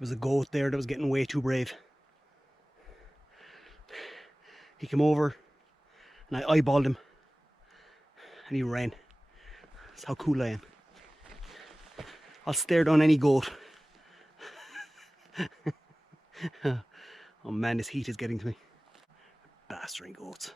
was a goat there that was getting way too brave. He came over and I eyeballed him and he ran. That's how cool I am. I'll stare down any goat. Oh man, this heat is getting to me. Bastard goats.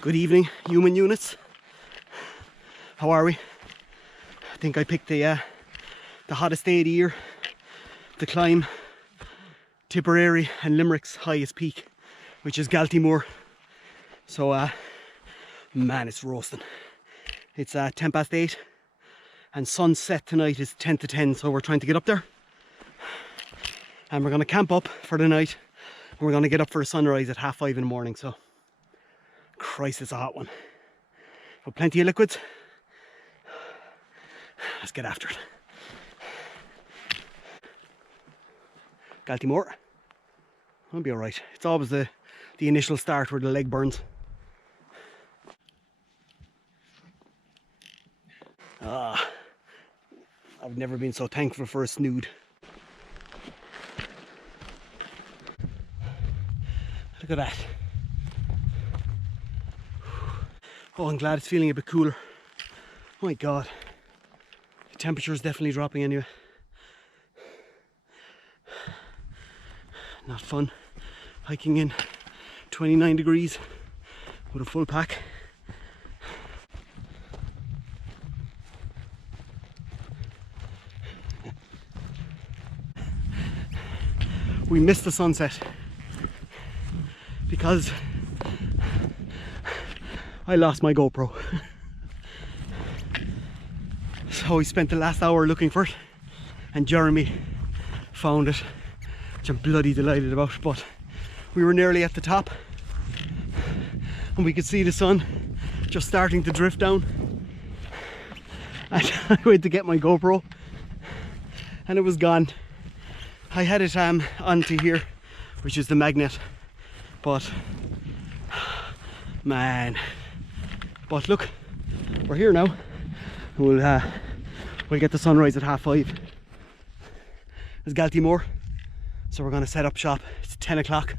Good evening, human units. How are we? I think I picked the hottest day of the year to climb Tipperary and Limerick's highest peak, which is Galtymore. So, man, it's roasting. It's 8:10 and sunset tonight is 10 to 10, so we're trying to get up there. And we're going to camp up for the night, and we're going to get up for a sunrise at 5:30 in the morning, so Christ, it's a hot one. But plenty of liquids. Let's get after it. Galtymore. I'll be alright. It's always the initial start where the leg burns. I've never been so thankful for a snood. Look at that. Oh, I'm glad it's feeling a bit cooler. Oh my God. The temperature is definitely dropping anyway. Not fun hiking in 29 degrees with a full pack. We missed the sunset because I lost my GoPro. So we spent the last hour looking for it and Jeremy found it, which I'm bloody delighted about. But we were nearly at the top and we could see the sun just starting to drift down, and I went to get my GoPro and it was gone. I had it onto here, which is the magnet, but man. But look, we're here now. We'll get the sunrise at 5:30. It's Galtymore, so we're going to set up shop. It's 10 o'clock.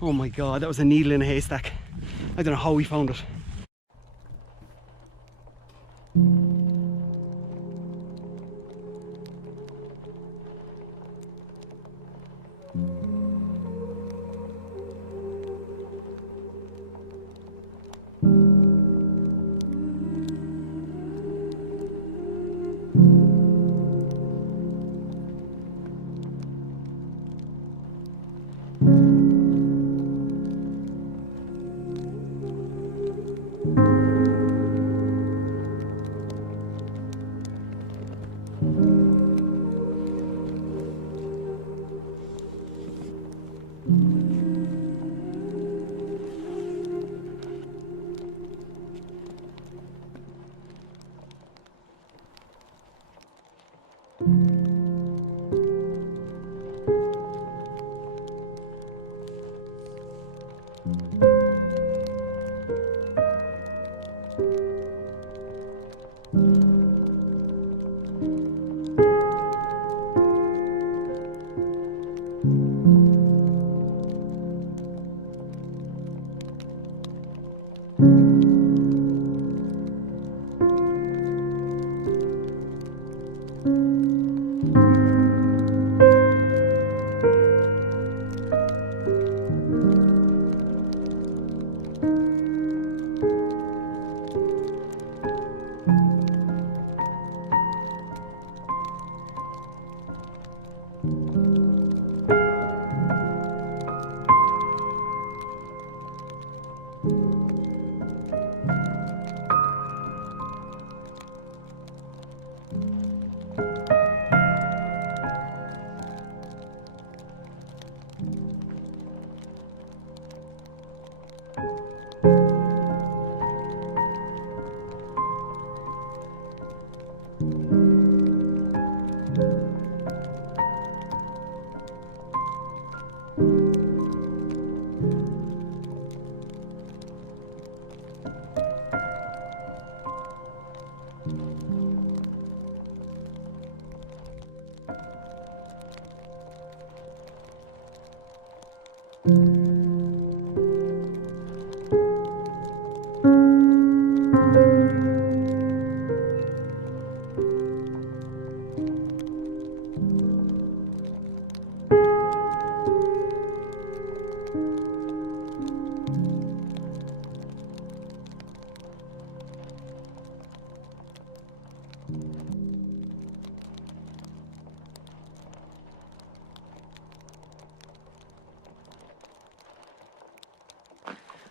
Oh my God, that was a needle in a haystack. I don't know how we found it.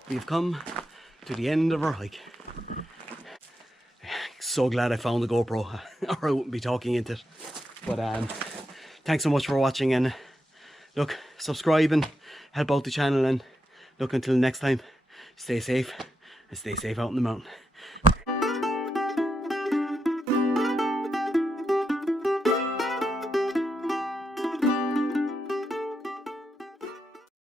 We've come to the end of our hike. So glad I found the GoPro, or I wouldn't be talking into it. But thanks so much for watching, and look, subscribe and help out the channel, and look, until next time, stay safe and stay safe out in the mountain.